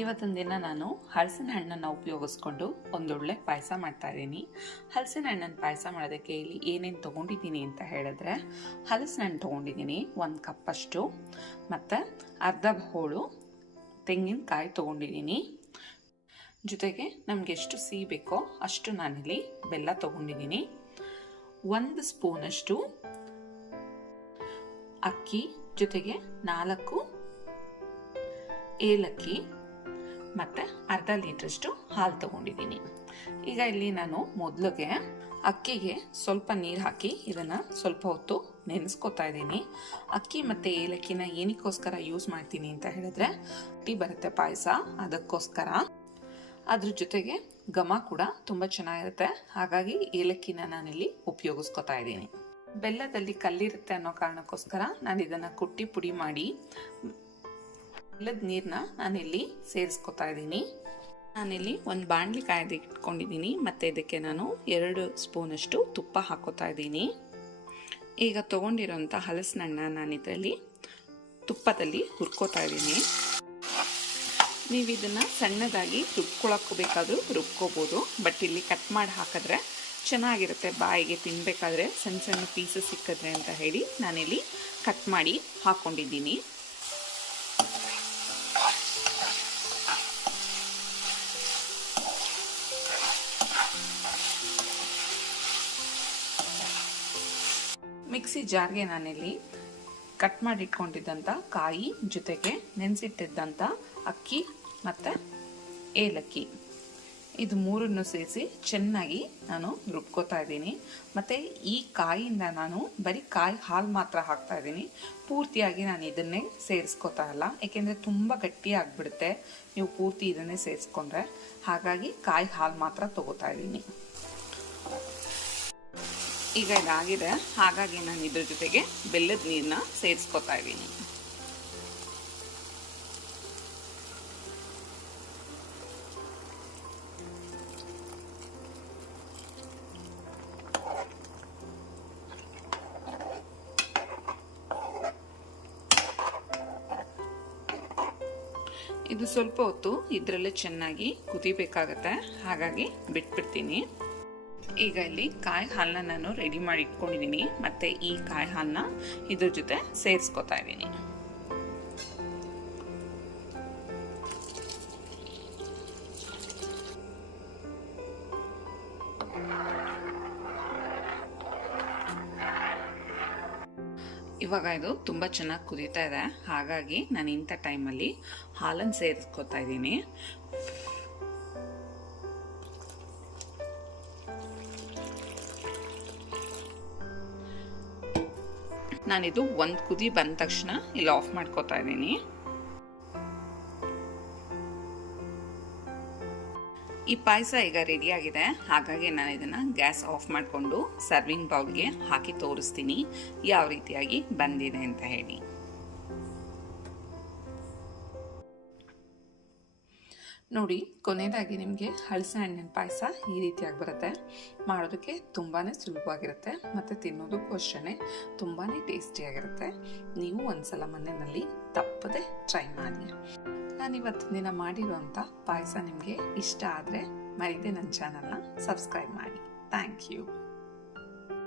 ಇವತ್ತಿನ ದಿನ ನಾನು ಹಲಸಿನ ಹಣ್ಣನ್ನು ಉಪಯೋಗಿಸ್ಕೊಂಡು ಒಂದೊಳ್ಳೆ ಪಾಯಸ ಮಾಡ್ತಾ ಇದ್ದೀನಿ. ಹಲಸಿನ ಹಣ್ಣನ್ನು ಪಾಯಸ ಮಾಡೋದಕ್ಕೆ ಇಲ್ಲಿ ಏನೇನು ತೊಗೊಂಡಿದ್ದೀನಿ ಅಂತ ಹೇಳಿದ್ರೆ, ಹಲಸಿನ ಹಣ್ಣು ತೊಗೊಂಡಿದ್ದೀನಿ 1 ಕಪ್ಪಷ್ಟು, ಮತ್ತು ಅರ್ಧ ಹೋಳು ತೆಂಗಿನಕಾಯಿ ತೊಗೊಂಡಿದ್ದೀನಿ. ಜೊತೆಗೆ ನಮಗೆ ಎಷ್ಟು ಸಿಹಿ ಬೇಕೋ ಅಷ್ಟು ನಾನಿಲ್ಲಿ ಬೆಲ್ಲ ತೊಗೊಂಡಿದ್ದೀನಿ. 1 ಸ್ಪೂನಷ್ಟು ಅಕ್ಕಿ, ಜೊತೆಗೆ 4 ಏಲಕ್ಕಿ ಮತ್ತು ಅರ್ಧ ಲೀಟ್ರಷ್ಟು ಹಾಲು ತೊಗೊಂಡಿದ್ದೀನಿ. ಈಗ ಇಲ್ಲಿ ನಾನು ಮೊದಲಿಗೆ ಅಕ್ಕಿಗೆ ಸ್ವಲ್ಪ ನೀರು ಹಾಕಿ ಇದನ್ನು ಸ್ವಲ್ಪ ಹೊತ್ತು ನೆನೆಸ್ಕೊತಾ ಇದ್ದೀನಿ. ಅಕ್ಕಿ ಮತ್ತು ಏಲಕ್ಕಿನ ಏನಕ್ಕೋಸ್ಕರ ಯೂಸ್ ಮಾಡ್ತೀನಿ ಅಂತ ಹೇಳಿದ್ರೆ, ಟೀ ಬರುತ್ತೆ ಪಾಯಸ, ಅದಕ್ಕೋಸ್ಕರ. ಅದ್ರ ಜೊತೆಗೆ ಘಮ ಕೂಡ ತುಂಬ ಚೆನ್ನಾಗಿರುತ್ತೆ, ಹಾಗಾಗಿ ಏಲಕ್ಕಿನ ನಾನಿಲ್ಲಿ ಉಪಯೋಗಿಸ್ಕೊತಾ ಇದ್ದೀನಿ. ಬೆಲ್ಲದಲ್ಲಿ ಕಲ್ಲಿರುತ್ತೆ ಅನ್ನೋ ಕಾರಣಕ್ಕೋಸ್ಕರ ನಾನು ಇದನ್ನು ಕುಟ್ಟಿ ಪುಡಿ ಮಾಡಿ ಬೆಲ್ಲದ ನೀರನ್ನ ನಾನಿಲ್ಲಿ ಸೇರಿಸ್ಕೊತಾ ಇದ್ದೀನಿ. ನಾನಿಲ್ಲಿ ಒಂದು ಬಾಣಲಿ ಕಾಯ್ದಕ್ಕೆ ಇಟ್ಕೊಂಡಿದ್ದೀನಿ, ಮತ್ತು ಇದಕ್ಕೆ ನಾನು 2 ಸ್ಪೂನಷ್ಟು ತುಪ್ಪ ಹಾಕೋತಾ ಇದ್ದೀನಿ. ಈಗ ತೊಗೊಂಡಿರೋಂಥ ಹಲಸಿನ ಹಣ್ಣನ್ನ ನಾನು ಇದರಲ್ಲಿ ತುಪ್ಪದಲ್ಲಿ ಹುರ್ಕೋತಾ ಇದ್ದೀನಿ. ನೀವು ಇದನ್ನು ಸಣ್ಣದಾಗಿ ರುಬ್ಕೊಳಕ್ಕೂ ಬೇಕಾದರೂ ರುಬ್ಕೋಬೋದು, ಬಟ್ ಇಲ್ಲಿ ಕಟ್ ಮಾಡಿ ಹಾಕಿದ್ರೆ ಚೆನ್ನಾಗಿರುತ್ತೆ, ಬಾಯಿಗೆ ತಿನ್ನಬೇಕಾದ್ರೆ ಸಣ್ಣ ಸಣ್ಣ ಪೀಸಸ್ ಸಿಕ್ಕಿದ್ರೆ ಅಂತ ಹೇಳಿ ನಾನಿಲ್ಲಿ ಕಟ್ ಮಾಡಿ ಹಾಕ್ಕೊಂಡಿದ್ದೀನಿ. ಮಿಕ್ಸಿ ಜಾರ್ಗೆ ನಾನಿಲ್ಲಿ ಕಟ್ ಮಾಡಿ ಇಟ್ಕೊಂಡಿದ್ದಂಥ ಕಾಯಿ, ಜೊತೆಗೆ ನೆನೆಸಿಟ್ಟಿದ್ದಂಥ ಅಕ್ಕಿ ಮತ್ತು ಏಲಕ್ಕಿ, ಇದು ಮೂರನ್ನು ಸೇರಿಸಿ ಚೆನ್ನಾಗಿ ನಾನು ರುಬ್ಕೋತಾ ಇದ್ದೀನಿ. ಮತ್ತು ಈ ಕಾಯಿಯಿಂದ ನಾನು ಬರೀ ಕಾಯಿ ಹಾಲು ಮಾತ್ರ ಹಾಕ್ತಾ ಇದ್ದೀನಿ, ಪೂರ್ತಿಯಾಗಿ ನಾನು ಇದನ್ನೇ ಸೇರಿಸ್ಕೋತಾ ಇಲ್ಲ, ಏಕೆಂದರೆ ತುಂಬ ಗಟ್ಟಿಯಾಗಿಬಿಡುತ್ತೆ ನೀವು ಪೂರ್ತಿ ಇದನ್ನೇ ಸೇರಿಸ್ಕೊಂಡ್ರೆ. ಹಾಗಾಗಿ ಕಾಯಿ ಹಾಲು ಮಾತ್ರ ತೊಗೋತಾ ಇದ್ದೀನಿ. ಈಗ ಇದಾಗಿದೆ, ಹಾಗಾಗಿ ನಾನು ಇದ್ರ ಜೊತೆಗೆ ಬೆಲ್ಲದ ನೀರನ್ನ ಸೇರಿಸ್ಕೊತಾ ಇದ್ದೀನಿ. ಇದು ಸ್ವಲ್ಪ ಹೊತ್ತು ಇದರಲ್ಲೇ ಚೆನ್ನಾಗಿ ಕುದಿಬೇಕಾಗತ್ತೆ, ಹಾಗಾಗಿ ಬಿಟ್ಬಿಡ್ತೀನಿ. ಈಗ ಇಲ್ಲಿ ಕಾಯಿ ಹಾಲನ್ನ ನಾನು ರೆಡಿ ಮಾಡಿ ಇಟ್ಕೊಂಡಿದ್ದೀನಿ, ಮತ್ತು ಈ ಕಾಯಿ ಹಾಲನ್ನ ಇದ್ರ ಜೊತೆ ಸೇರಿಸ್ಕೊತಾ ಇದ್ದೀನಿ. ಇವಾಗ ಇದು ತುಂಬ ಚೆನ್ನಾಗಿ ಕುದೀತಾ ಇದೆ, ಹಾಗಾಗಿ ನಾನು ಇಂಥ ಟೈಮಲ್ಲಿ ಹಾಲನ್ನು ಸೇರಿಸ್ಕೊತಾ ಇದ್ದೀನಿ. ನಾನಿದು 1 ಕುದಿ ಬಂದ ತಕ್ಷಣ ಇಲ್ಲಿ ಆಫ್ ಮಾಡ್ಕೋತಾ ಇದ್ದೀನಿ. ಈ ಪಾಯಸ ಈಗ ರೆಡಿಯಾಗಿದೆ, ಹಾಗಾಗಿ ನಾನು ಇದನ್ನು ಗ್ಯಾಸ್ ಆಫ್ ಮಾಡಿಕೊಂಡು ಸರ್ವಿಂಗ್ ಬೌಲ್ಗೆ ಹಾಕಿ ತೋರಿಸ್ತೀನಿ ಯಾವ ರೀತಿಯಾಗಿ ಬಂದಿದೆ ಅಂತ ಹೇಳಿ. ನೋಡಿ, ಕೊನೆಯದಾಗಿ ನಿಮಗೆ ಹಲಸಿನ ಹಣ್ಣಿನ ಪಾಯಸ ಈ ರೀತಿಯಾಗಿ ಬರುತ್ತೆ. ಮಾಡೋದಕ್ಕೆ ತುಂಬಾ ಸುಲಭವಾಗಿರುತ್ತೆ, ಮತ್ತು ತಿನ್ನೋದಕ್ಕೂ ಅಷ್ಟೇ ತುಂಬಾ ಟೇಸ್ಟಿಯಾಗಿರುತ್ತೆ. ನೀವು ಒಂದ್ಸಲ ಮನೆಯಲ್ಲಿ ತಪ್ಪದೆ ಟ್ರೈ ಮಾಡಿ. ನಾನಿವತ್ತಿನ ದಿನ ಮಾಡಿರುವಂಥ ಪಾಯಸ ನಿಮಗೆ ಇಷ್ಟ ಆದರೆ ಮರೀದೆ ನನ್ನ ಚಾನಲ್ನ ಸಬ್ಸ್ಕ್ರೈಬ್ ಮಾಡಿ. Thank you.